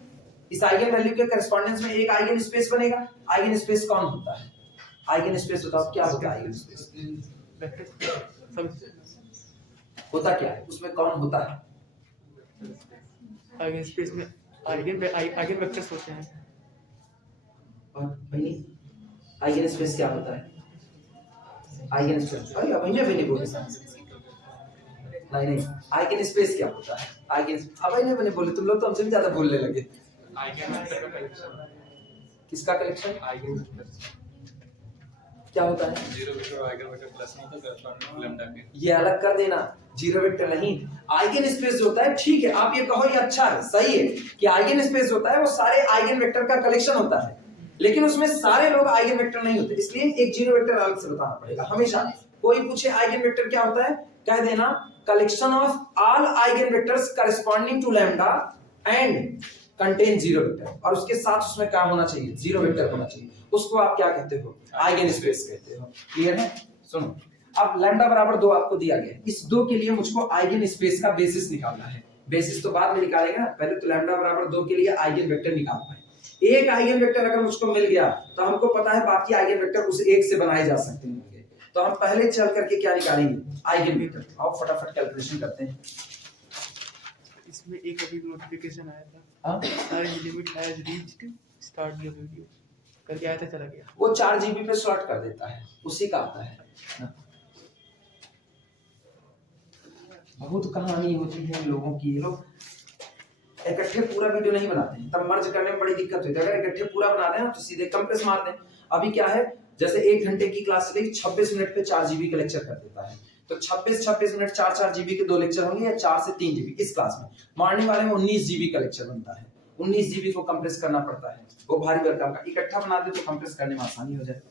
इस आइगन वैल्यू के करस्पॉन्डेंस में एक आइगन स्पेस बनेगा। आइगन स्पेस कौन होता है? आइगन स्पेस बताओ क्या होता है? आइगन स्पेस होता क्या है, उसमें कौन होता है? आइगन स्पेस में आइगन वेक्टर्स होते हैं। और भाई आइगन स्पेस क्या होता है? आइगन स्पेस भाई अब इन्हें भी नहीं बोले, नहीं आइगन स्पेस क्या होता है? आइगन अब इन्हें भी नहीं बोले, तुम लोग तो हमसे भी ज्यादा बोलने लगे। आइगन वेक्टर का कलेक्शन। किसका कलेक्शन? आइगन वेक्टर क्या होता है? Zero vector eigen vector plus नहीं तो करस्पॉन्डिंग लैम्डा के, ये अलग कर देना, जीरो वेक्टर नहीं। आइगन स्पेस होता है, ठीक है आप ये कहो ये अच्छा है, सही है कि आइगन स्पेस होता है वो सारे आइगन वेक्टर का कलेक्शन होता है, लेकिन उसमें सारे लोग आइगन वेक्टर नहीं होते, इसलिए एक जीरो वेक्टर अलग से बताना पड़ेगा। हमेशा कोई पूछे आइगन वेक्टर क्या होता है, कह देना collection of all eigen vectors corresponding to lambda and contain zero vector, और उसके साथ उसमें क्या होना चाहिए? जीरो वेक्टर होना चाहिए। उसको आप क्या कहते हो? आइगन स्पेस कहते हो। क्लियर है? सुनो, अब लैम्डा बराबर 2 आपको दिया गया है, इस 2 के लिए मुझको आइगन स्पेस का बेसिस निकालना है। बेसिस तो बाद में निकालेगा, पहले तो लैम्डा बराबर 2 के लिए आइगन वेक्टर निकालना है। एक आइगन वेक्टर अगर मुझको मिल गया तो हमको पता है बाकी आइगन वेक्टर उस एक से बनाए जा सकते हैं, तो हम पहले चल करके क्या निकालेंगे? Eigen vector. आओ फटाफट कैलकुलेशन करते हैं। इसमें एक अभी नोटिफिकेशन आया था, हाँ, limit has reached, start the video करके आया था, चला गया। वो 4 GB पे शॉर्ट कर देता है, उसी का आता है। बहुत कहानी होती है लोगों की, ये लोग इकट्ठे पूरा वीडियो नहीं बनाते हैं, तब मर्ज करने में बड़ी दिक्कत होती है। अगर इकट्ठे पूरा बना दें तो सीधे कंप्रेस मार दें। अभी क्या है, जैसे 1 घंटे की क्लास चलेगी, 26 मिनट पे 4 GB का लेक्चर कर देता है, तो 26 मिनट 4 GB के 2 लेक्चर होंगे, या 4 से 3 GB इस क्लास में। मॉर्निंग वाले में 19 GB का लेक्चर बनता है, 19 GB को कंप्रेस करना पड़ता है, वो भारी भरकम का। इकट्ठा बना दे तो कंप्रेस करने में आसानी हो जाए।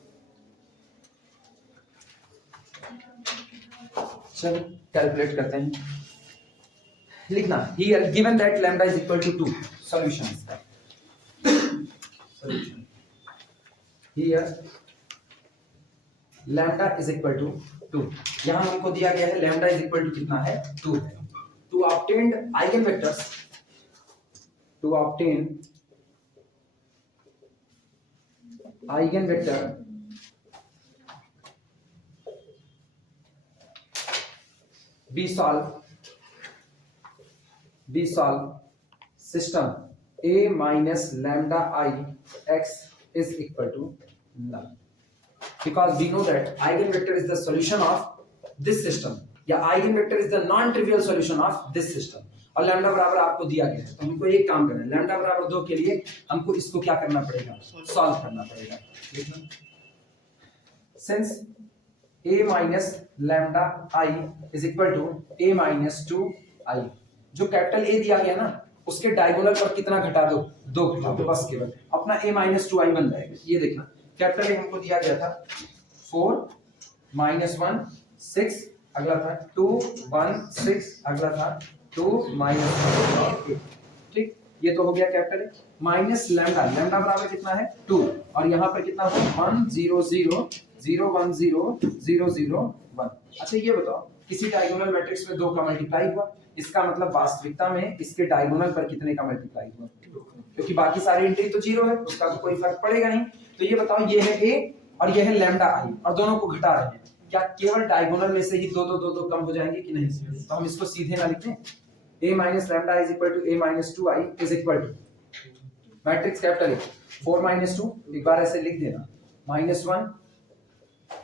चलो कैलकुलेट करते हैं। लिखना here given that lambda is equal to 2, solution solution here lambda is equal to 2, यहां हमको दिया गया है lambda is equal to कितना है? 2 है। to obtain eigenvectors, to obtain eigenvector we solve we solve system a minus lambda I x is equal to null, because we know that eigenvector is the solution of this system, या eigenvector is the non-trivial solution of this system, और lambda बराबर आपको दिया गया है, तो हमको एक काम करना है, लैम्डा बराबर 2 के लिए हमको इसको क्या करना पड़ेगा, सॉल्व करना पड़ेगा। Since a minus lambda I is equal to a minus 2i, जो कैपिटल A दिया गया ना उसके डायगोनल पर कितना घटा दो, 2 घटा दो, बस केवल अपना a minus 2i बन जाएगा। ये देखना कैपिटल A हमको दिया गया था 4 minus 1 6, अगला था 2 1 6, अगला था 2 minus 1 8, ठीक, ये तो हो गया capital A minus lambda, lambda बराबर कितना है 2, और यहाँ पर कितना हो 1 0 0 0 1 0 0 0 1। अच्छा ये बताओ किसी डायगोनल मैट्रिक्स में 2 का मल्टीप्लाई हुआ, इसका मतलब वास्तविकता में इसके डायगोनल पर कितने का मल्टीप्लाई हुआ, क्योंकि बाकी सारे एंट्री तो 0 है, उसका तो कोई फर्क पड़ेगा नहीं। तो ये बताओ ये है a और ये है लैम्डा I, और दोनों को घटा रहे हैं, क्या केवल डायगोनल में से ही 2 2 2 2 कम हो जाएंगे कि नहीं? तो हम इसको सीधे ना लिखें, a minus lambda is equal to a minus 2i is equal to matrix capital A 4 minus 2, एक बार ऐसे लिख देना, minus 1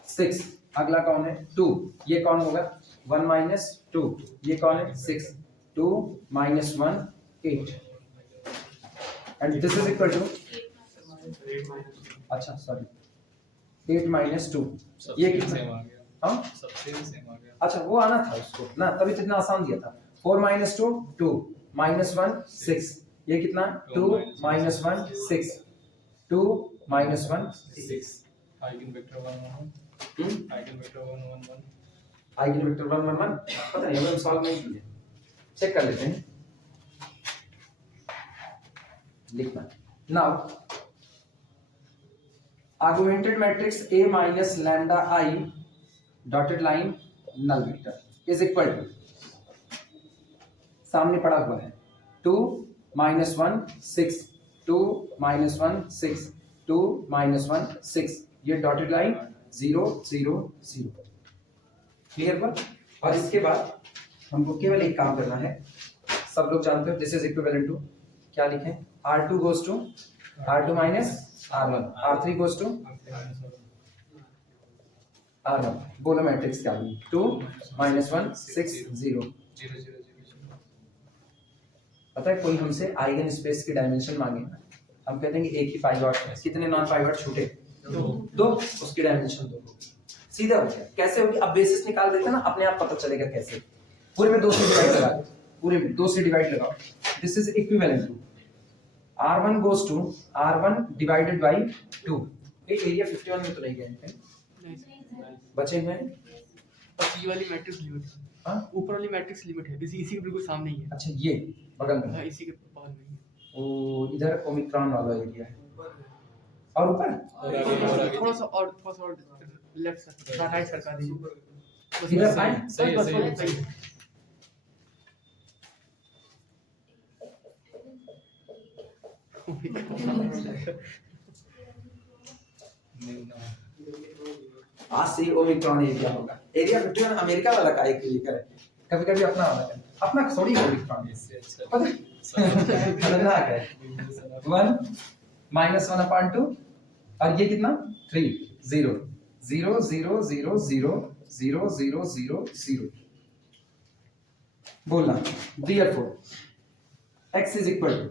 6, अगला कौन है 2, ये कौन होगा 1 minus 2, ये कौन है 6, 2 minus 1 8, and this is equal to अच्छा सॉरी 8 minus 2, ये कितना सेम आ गया, हाँ सबसे सेम आ गया। अच्छा वो आना था उसको ना, तभी तो इतना आसान दिया था। 4 minus 2 2 minus 1 6, ये कितना 2 minus 1 6, 2 minus 1 6, eigenvector 1 eigenvector 1 1 1, eigenvector 1 1 1 पता नहीं हम सॉल्व नहीं किए, चेक कर लेते हैं, लिखना now augmented matrix A minus lambda I dotted line null vector is equal to, सामने पड़ा हुआ है 2 minus 1 6, 2 minus 1 6, 2 minus 1 6, ये डॉटेड लाइन 0 0 0, क्लियर हुआ। और इसके बाद हमको केवल एक काम करना है, सब लोग जानते हो दिस इज इक्विवेलेंट टू, क्या लिखें, R2 goes to R2 minus R1, R3 goes to R1, बोलो मैट्रिक्स क्या बनी 2 minus 1 6 0। 0 0 0। पता है कोई हमसे आइगन स्पेस की डायमेंशन मांगे, हम कह देंगे एक ही पाइवट है, कितने नॉन पाइवट छूटे 2, उसकी डायमेंशन 2, सीधा हो गया। कैसे होगी, अब बेसिस निकाल देते हैं ना, अपने आप पता चलेगा कैसे, पूरे में 2 से डिवाइड लगा दो, पूरे में 2 से डिवाइड लगाओ, this is equivalent to R1 goes to R1 divided by 2, ये एरिया 51 में तो नहीं गए हैं, बचे हुए हैं, बस ये वाली मैट्रिक्स लिमिट है, हाँ ऊपर वाली मैट्रिक्स लिमिट है, इसी के बिल्कुल सामने ही है। अच्छा ये बगल में, हाँ इसी के बगल में ही है। ओ इधर ओमिक्रॉन वाला एरिया है, और ऊपर थोड़ा सा और लेफ्ट साइड राइट सरका दीजिए, इधर आए, सही है, सही है, सही है। आज से ओमिक्रॉन एरिया होगा, एरिया 51 अमेरिका वाला का एक लेकर है, कभी कभी अपना वाला है, अपना थोड़ी ओमिक्रॉन इससे अच्छा पता है खतरनाक है 1 minus 1 upon 2, और ये कितना 3 0 0 0 0 0 0 0 0 0, बोलना therefore x is equal to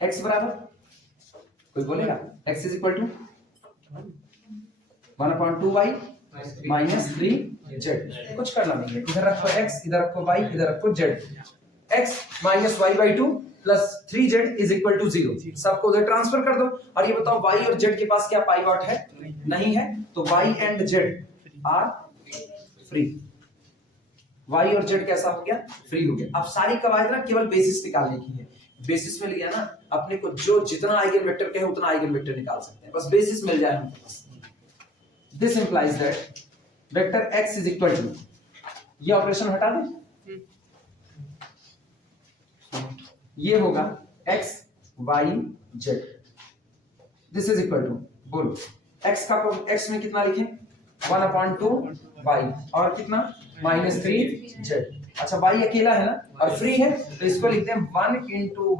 x बराबर, कोई बोलेगा x is equal to 1 upon 2y minus 3z, कुछ करना नहीं है, इधर रखो x, इधर रखो y, इधर रखो z, x minus y by 2 plus 3z is equal to 0, सबको उधर ट्रांसफर कर दो। और ये बताओ y और z के पास क्या पाइवट है, नहीं है, तो y and z are free, y और z कैसा हो गया, फ्री हो गया। अब सारी कवायद ना केवल बेसिस निकालने की है, बेसिस मिल गया ना, अपने को जो जितना आइगन वेक्टर कहे उतना आइगन वेक्टर निकाल सकते हैं, बस बेसिस मिल जाए हमको बस। This implies that vector x is equal to, ये ऑपरेशन हटा दें, ये होगा x y z, this is equal to, बोलो x का x में कितना लिखें 1/2 y और कितना -3z। अच्छा y अकेला है ना और फ्री है तो इसको लिखते हैं 1 ×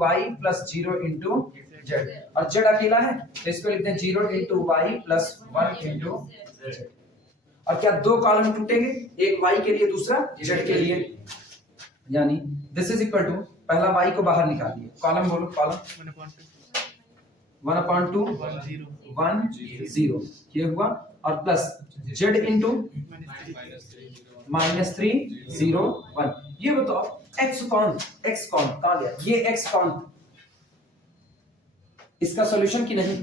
y + 0 × z और z अकेला है तो इसको लिखते हैं 0 × y + 1 × z। और क्या दो कॉलम टूटेंगे, एक y के लिए दूसरा z के लिए, यानी दिस इज इक्वल टू पहला y को बाहर निकालिए, कॉलम बोलो, कॉलम 1/2 1 0 ये हुआ और प्लस z इंटू -3 0 1। ये बताओ x कौन कहां गया, ये x कौन, इसका सॉल्यूशन की नहीं,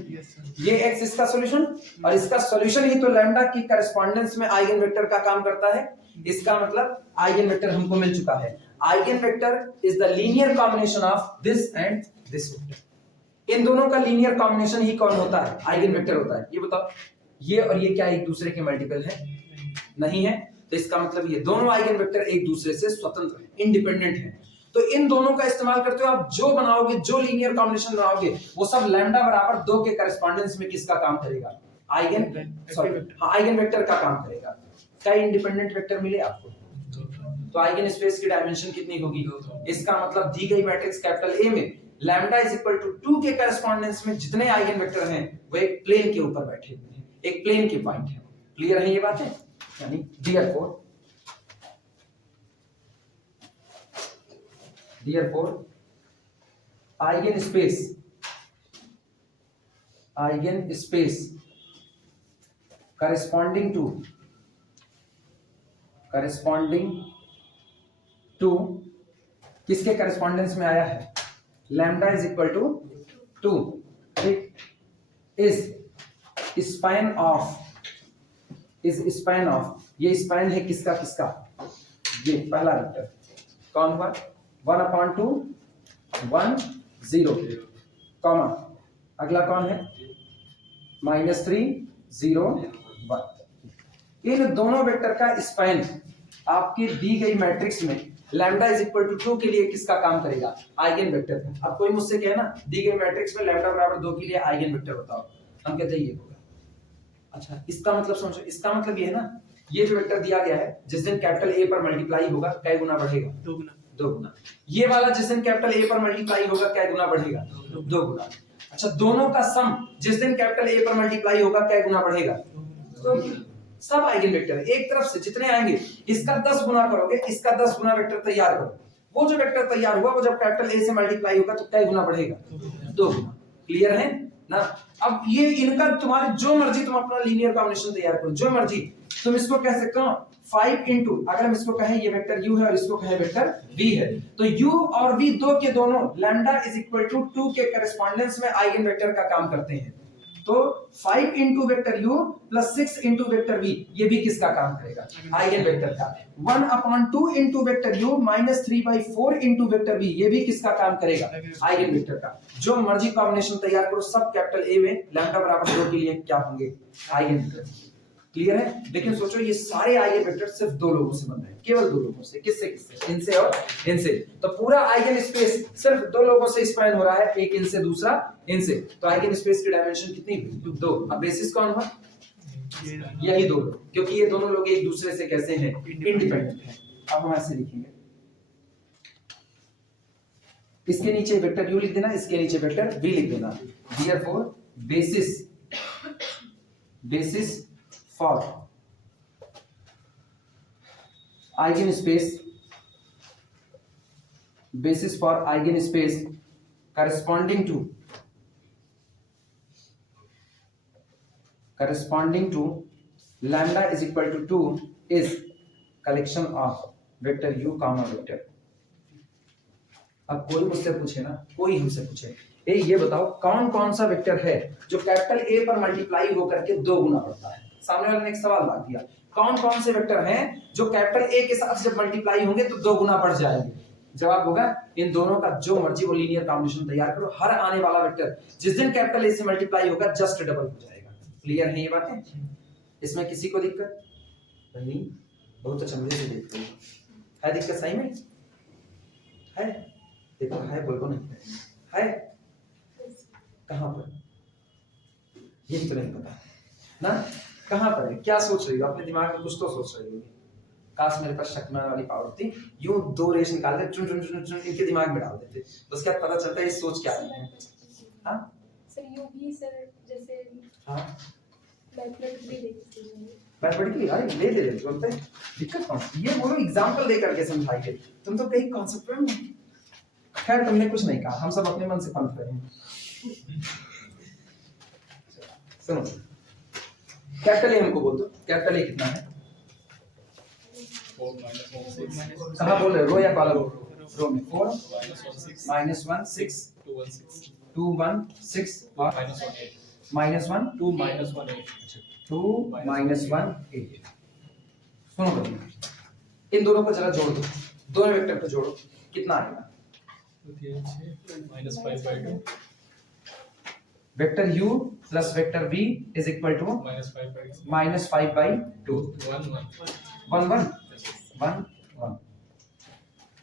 ये x इसका सॉल्यूशन और इसका सॉल्यूशन ही तो लैम्डा की करस्पॉन्डेंस में आइगन वेक्टर का काम करता है। इसका मतलब आइगन वेक्टर हमको मिल चुका है। Eigen vector is the linear combination of this and this vector. इन दोनों का लीनियर कॉम्बिनेशन ही कौन होता है, आइगन वेक्टर होता है। ये बताओ ये और ये क्या एक दूसरे के मल्टीपल है, नहीं है, तो इसका मतलब ये दोनों आइगन वेक्टर एक दूसरे से स्वतंत्र हैं, इंडिपेंडेंट हैं। तो इन दोनों का इस्तेमाल करते हुए आप जो बनाओगे, जो लीनियर कॉम्बिनेशन बनाओगे, वो सब लैम्डा बराबर 2 के करस्पॉन्डेंस में किसका काम करेगा, आइगन वेक्टर का काम करेगा। क्या इंडिपेंडेंट वेक्टर मिले आपको, तो आइगन स्पेस की डायमेंशन कितनी होगी, इसका मतलब दी गई मैट्रिक्स कैपिटल ए में लैम्डा इज इक्वल टू 2 के करस्पॉन्डेंस में जितने आइगन वेक्टर हैं वो एक प्लेन के ऊपर बैठे हुए हैं, एक प्लेन के पॉइंट है। क्लियर है ये बातें, यानी therefore eigen space corresponding to किसके करस्पॉन्डेंस में आया है, लैम्डा इज इक्वल टू 2, ठीक, इज स्पैन ऑफ ये स्पैन है किसका, ये पहला वेक्टर कौन हुआ 1/2 1 0 कॉमा, अगला कौन है -3 0 1। इन दोनों वेक्टर का स्पैन आपकी दी गई मैट्रिक्स में लैम्डा इज इक्वल टू 2 के लिए किसका काम करेगा, आइगन वेक्टर का। अब कोई मुझसे कहे ना दी गई मैट्रिक्स में लैम्डा बराबर 2 के लिए आइगन वेक्टर बताओ, हम कहते हैं ये होगा। अच्छा इसका मतलब समझो, इसका मतलब ये है ना, ये जो वेक्टर दिया गया है जिस दिन कैपिटल ए पर मल्टीप्लाई होगा कै गुना बढ़ेगा, 2 गुना। ये वाला जिस दिन कैपिटल ए पर मल्टीप्लाई होगा कै गुना बढ़ेगा, 2 गुना। अच्छा दोनों का सम जिस दिन कैपिटल ए पर मल्टीप्लाई होगा कै गुना बढ़ेगा, 2 गुना। सब आइगन वेक्टर एक तरफ से जितने आएंगे इसका 10 गुना करोगे, इसका 10 गुना वेक्टर तैयार करो, वो जो वेक्टर तैयार हुआ वो जब कैपिटल ए से मल्टीप्लाई होगा तो कै गुना बढ़ेगा, 2 गुना। क्लियर है ना। अब ये इनका तुम्हारे जो मर्जी तुम अपना लीनियर कॉम्बिनेशन तैयार करो, जो मर्जी तुम इसको कह सकते हो 5 इंटू, अगर हम इसको कहें ये वेक्टर u है और इसको कहें वेक्टर v है, तो u और v दो के दोनों लैम्डा इज इक्वल टू 2 के करस्पॉन्डेंस में आइगन वेक्टर का काम करते हैं। तो 5 into vector u plus 6 into vector v ये भी किसका काम करेगा, आइगन वेक्टर का। 1/2 into vector u -3/4 into vector v ये भी किसका काम करेगा, आइगन वेक्टर का। जो मर्जी कॉम्बिनेशन तैयार करो सब कैपिटल ए में लैम्डा बराबर 2 के लिए क्या होंगे, आइगन वेक्टर। क्लियर है। लेकिन सोचो ये सारे आइगन वेक्टर सिर्फ 2 लोगों से बन रहे हैं, केवल 2 लोगों से, किससे, इनसे और इनसे। तो पूरा आइगन स्पेस सिर्फ 2 लोगों से स्पैन हो रहा है, एक इनसे दूसरा इनसे। तो आइगन स्पेस की डायमेंशन कितनी, 2। अब बेसिस कौन हुआ, यही 2 लोग, क्योंकि ये दोनों लोग एक दूसरे से कैसे हैं, इंडिपेंडेंट हैं। अब हम ऐसे लिखेंगे, इसके नीचे वेक्टर u लिख देना, इसके नीचे वेक्टर v लिख देना। Therefore basis for eigenspace corresponding to lambda is equal to 2 is collection of vector u comma vector। अब कोई मुझसे पूछे ना, कोई हमसे पूछे ये बताओ कौन कौन सा वेक्टर है जो कैपिटल ए पर मल्टीप्लाई होकर के 2 गुना बढ़ता है। सामने वाले ने एक सवाल डाल दिया, कौन कौन से वेक्टर हैं जो कैपिटल ए के साथ जब मल्टीप्लाई होंगे तो 2 गुना बढ़ जाएंगे। जवाब होगा इन दोनों का जो मर्जी वो लीनियर कॉम्बिनेशन तैयार करो, हर आने वाला वेक्टर जिस दिन कैपिटल ए से मल्टीप्लाई होगा जस्ट डबल हो जाएगा। क्लियर है ये बातें, इसमें किसी को दिक्कत नहीं, बहुत अच्छा मजे से देखते हो। है दिक्कत सही में है, देखो है, बोलो नहीं है, कहां पर, यही तो नहीं पता ना। कहाँ पर है, क्या सोच रही हो, अपने दिमाग में कुछ तो सोच रही होगी। काश मेरे पास शक बनाने वाली पावर होती, यूं दो रेस निकाल दे, चुन चुन चुन चुन इनके दिमाग में डाल देते, उसके बाद पता चलता है ये सोच क्या रही है। हाँ सर यूं भी सर जैसे हाँ मैथमेटिक्स भी देखती हूँ। मैथमेटिकली अरे ले ले बोलते दिक्कत कौन, ये बोलो एग्जांपल दे करके समझाइए, तुम तो कहीं कॉन्सेप्ट में नहीं। खैर तुमने कुछ नहीं कहा, हम सब अपने मन से पंथ रहे हैं। सुनो कैपिटल ए हमको बोल दो, कैपिटल ए कितना है, 4 -1 6 कहाँ बोल रहे हो, रो या कॉलम, रो में 4 -1 6 -1 6 2 1 6 2 1 6 और -1 8 -1 2 -1 8 2 -1 8। सुनो तो इन दोनों को जरा जोड़ दो, दोनों वेक्टर को जोड़ो, कितना आएगा, -5/2 vector u plus vector v is equal to -5/2 1 1 1 1 1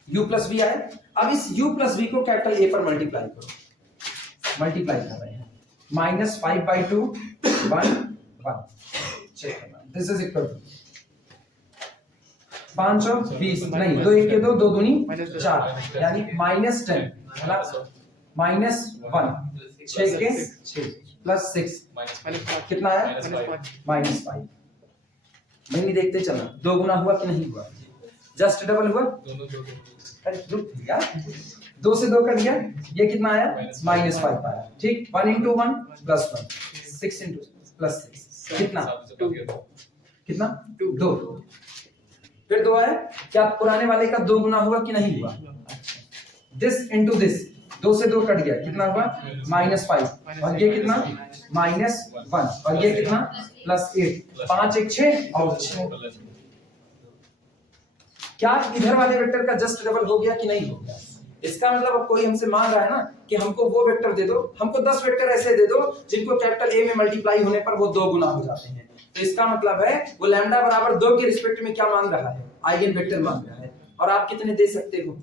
u plus v आए। अब इस u प्लस v को कैपिटल A पर मल्टीप्लाई करो, मल्टीप्लाई कर रहे हैं, -5/2 1 1 चेक करना, दिस इज इक्वल टू 5 और 20 नहीं, 2 1 के 2 2 दूनी 4 यानी -10 -1 6 के 6 प्लस 6 कितना आया -5। नहीं देखते चलना, दो गुना हुआ कि नहीं हुआ, जस्ट डबल हुआ, दोनों जोड़ो अरे रुक यार, 2 से 2 कट गया, ये कितना आया -5 आया, ठीक। 1 into 1 +1 6 into +6 कितना 2 कितना 2, फिर 2 आया, क्या पुराने वाले का 2 गुना हुआ कि नहीं हुआ, दिस इनटू दिस, 2 से 2 कट गया, कितना हुआ -5 और ये कितना -1 और ये कितना +8, 5 1 6 और 6। क्या इधर वाले वेक्टर का जस्ट डबल हो गया कि नहीं हो गया, इसका मतलब अब कोई हमसे मांग रहा है ना कि हमको वो वेक्टर दे दो, हमको 10 वेक्टर ऐसे दे दो जिनको कैपिटल ए में मल्टीप्लाई होने पर वो 2 गुना हो जाते हैं, तो इसका मतलब है वो लैम्डा बराबर 2 के रिस्पेक्ट में क्या मांग रहा है, आइगन वेक्टर मांग रहा है। और आप कितने दे सकते हो,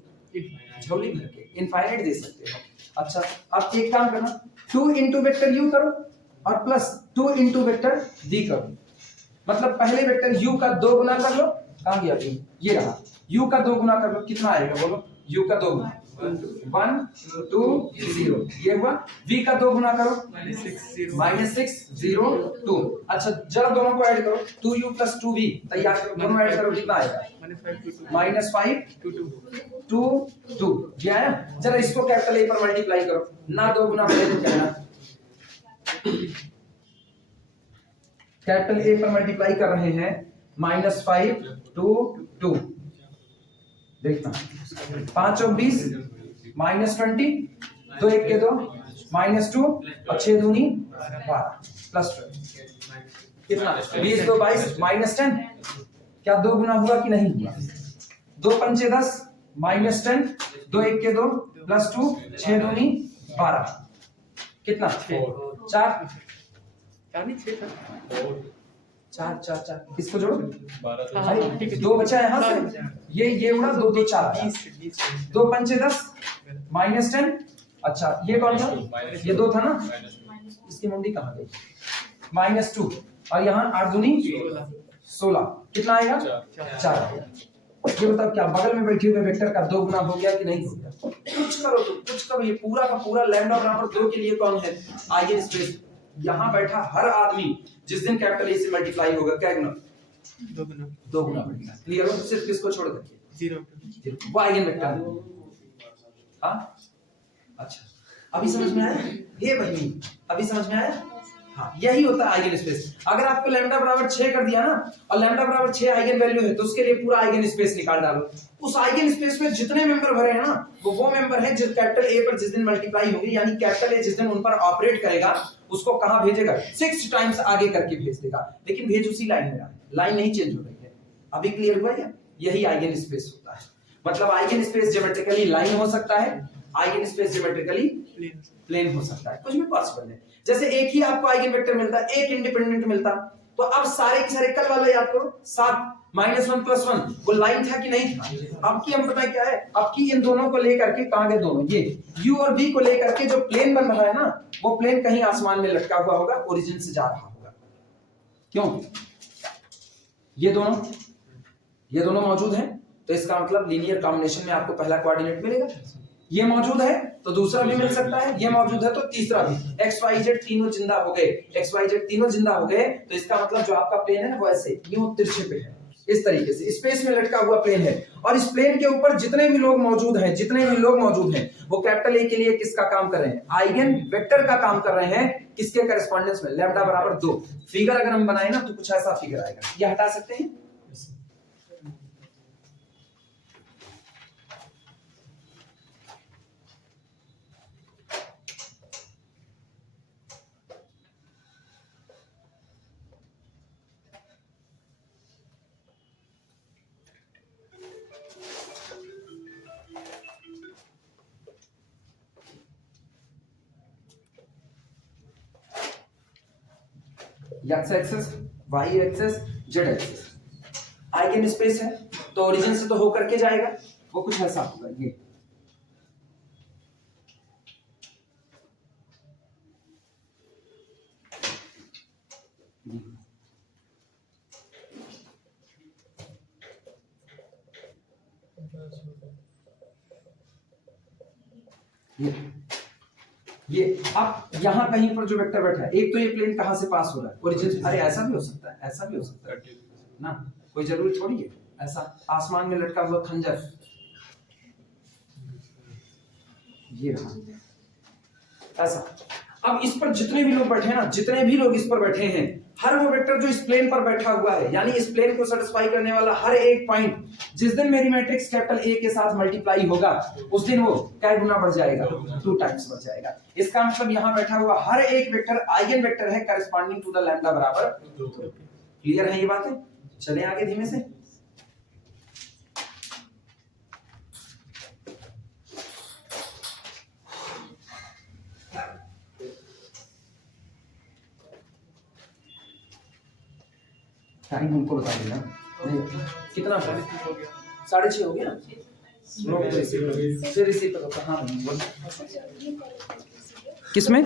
झोली भर के इनफाइनाइट दे सकते हो। अच्छा अब एक काम करना, 2 into वेक्टर u करो और प्लस 2 into वेक्टर v करो, मतलब पहले वेक्टर u का 2 गुना कर लो, कहां गया v, ये रहा, u का 2 गुना कर लो, कितना आएगा बोलो, u का 2 गुना 1 2 0, ये हुआ, v का 2 गुना करो -6 0 2। अच्छा जरा दोनों को ऐड करो, 2u + 2v तैयार करो, दोनों ऐड करो, कितना आएगा -5 2 2, ये आया। जरा इसको कैपिटल ए पर मल्टीप्लाई करो, ना 2 गुना बढ़े तो कहना, कैपिटल ए पर मल्टीप्लाई कर रहे हैं, -5 2 2, देखना 5 और 20 -20, 2 1 के 2 -2 और 6 दूनी 12 +12 कितना 20 2 22 -10, क्या 2 गुना हुआ कि नहीं हुआ, 2 पंचे 10 -10, 2 1 के 2 +2 6 दूनी 12 कितना 4 4 4 4 किसको जोड़ो 12 भाई, 2 बचा यहाँ से, ये उड़ा 2 2 4 2 पंचे 10 -10। अच्छा ये कौन था, ये 2 था ना, इसकी मुंडी कहाँ गई, -2 और यहाँ 8 दूनी 16 कितना आएगा 4 आएगा। ये बताओ क्या बगल में बैठे हुए वेक्टर का 2 गुना हो गया कि नहीं हो गया, कुछ करो तो कुछ करो, ये पूरा का पूरा लैम्डा बराबर 2 के लिए कौन है, आइगन स्पेस। यहाँ बैठा हर आदमी जिस दिन कैपिटल ए से मल्टीप्लाई होगा क्या गुना 2 गुना बढ़ेगा, क्लियर हो, सिर्फ किसको छोड़ करके 0 वो आइगन वेक्टर है। हाँ अच्छा अभी समझ में आया, हे बहनी अभी समझ में आया, हाँ यही होता है आइगन स्पेस। अगर आपको लैम्डा बराबर 6 कर दिया ना और लैम्डा बराबर 6 आइगन वैल्यू है तो उसके लिए पूरा आइगन स्पेस निकाल डालो, उस आइगन स्पेस में जितने मेंबर भरे हैं ना वो मेंबर है जिस कैपिटल ए पर जिस दिन मल्टीप्लाई होंगे, यानी कैपिटल ए जिस दिन उन पर ऑपरेट करेगा उसको कहां भेजेगा, 6 टाइम्स आगे करके भेज देगा, लेकिन भेज उसी लाइन में रहा है, लाइन नहीं चेंज हो रही है। अभी क्लियर हुआ क्या, यही आइगन स्पेस होता है। मतलब आइगन स्पेस ज्योमेट्रिकली लाइन हो सकता है, आइगन स्पेस ज्योमेट्रिकली प्लेन हो सकता है, कुछ भी पॉसिबल है। जैसे एक ही आपको आइगन वेक्टर मिलता है, एक इंडिपेंडेंट मिलता, तो अब सारे के सारे कल वाला याद करो, 7 -1 + 1 वो लाइन था कि नहीं था। अब की हम पता क्या है, अब की इन दोनों को लेकर के कहां गए दोनों, ये u और v को लेकर के जो प्लेन बन रहा है ना वो प्लेन कहीं आसमान में लटका हुआ होगा, ओरिजिन से जा रहा होगा। क्यों? ये दोनों मौजूद हैं, तो इसका मतलब लीनियर कॉम्बिनेशन में आपको पहला कोऑर्डिनेट मिलेगा। ये मौजूद है तो दूसरा भी मिल सकता है, ये मौजूद है तो तीसरा भी। एक्स वाई जेड तीनों जिंदा हो गए, एक्स वाई जेड तीनों जिंदा हो गए, तो इसका मतलब जो आपका प्लेन है ना वो ऐसे यूं तिरछे पे है, इस तरीके से स्पेस में लटका हुआ प्लेन है। और इस प्लेन के ऊपर जितने भी लोग मौजूद हैं वो कैपिटल ए के लिए किसका काम कर रहे हैं? आइगन वेक्टर का काम कर रहे हैं। किसके करस्पॉन्डेंस में? लैम्डा बराबर 2। फिगर अगर हम बनाए ना तो कुछ ऐसा फिगर आएगा। ये हटा सकते हैं? X axis, Y axis, Z axis, eigen space है तो ओरिजिन से तो होकर के जाएगा, वो कुछ ऐसा होगा। ये अब यहाँ कहीं पर जो वेक्टर बैठा है, एक तो ये प्लेन कहाँ से पास हो रहा है? ओरिजिन। अरे ऐसा भी हो सकता है, ऐसा भी हो सकता है ना, कोई जरूरी थोड़ी है। ऐसा आसमान में लटका हुआ खंजर, ये रहा ऐसा। अब इस पर जितने भी लोग बैठे हैं ना, जितने भी लोग इस पर बैठे हैं, हर वो वेक्टर जो इस प्लेन पर बैठा हुआ है, यानी इस प्लेन को सेटिस्फाई करने वाला हर एक पॉइंट, जिस दिन मेरी मैट्रिक्स कैपिटल ए के साथ मल्टीप्लाई होगा उस दिन वो क्या गुना बढ़ जाएगा? 2 टाइम्स बढ़ जाएगा। इसका मतलब यहाँ बैठा हुआ हर एक वेक्टर आइगन वेक्टर है करस्पॉन्डिंग टू द लैम्डा बराबर 2। क्लियर है ये बातें? चले आगे धीमे से। टाइम हमको बता देना। कितना? 6:30 हो गया। रिसीव करो। हाँ किसमें?